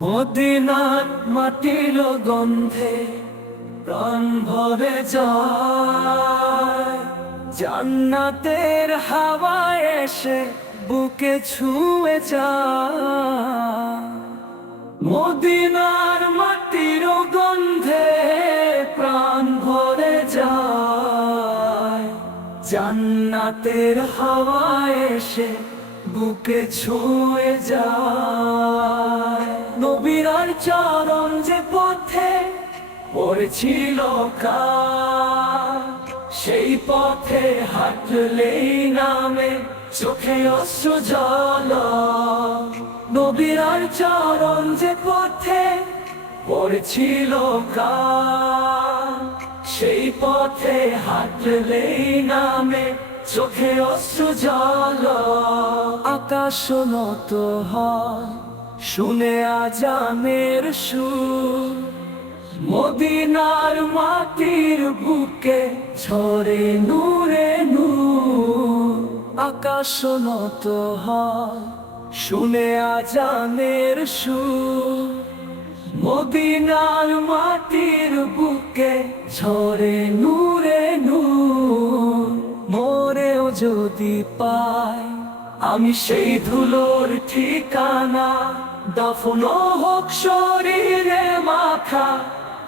মদিনার মাটির গন্ধে প্রাণ ভরে যায়, জান্নাতের হাওয়ায় এসে বুকে ছুঁয়ে যায়। মদিনার মাটির গন্ধে প্রাণ ভরে যায়, জান্নাতের হাওয়ায় এসে বুকে ছুঁয়ে যায়। নবীর চরণ যে পথে পড়েছিল কাল, সেই পথে হাঁটলেই নামে চোখে অশ্রু জল। নবীর চরণ যে পথে পড়েছিল কাল, সেই পথে হাঁটলেই নামে চোখে অশ্রু জল। আকাশ নত হয় শুনে আজানের সুর, মদিনার মাটির বুকে ঝরে নূরে নূর। আকাশ নত হয় শুনে আজানের সুর, মদিনার মাটির বুকে ঝরে নূরে নূর। মোরেও যদি পাই আমি সেই ধুলোর ঠিকানা, দাফন হোক শরীরে মাখা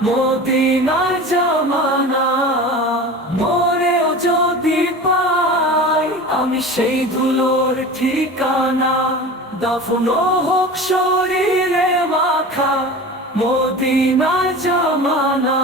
মদিনার জামানা। মোরেও যদি পাই আমি সেই ধুলোর ঠিকানা, দাফন হোক শরীরে মাখা মদিনার জামানা।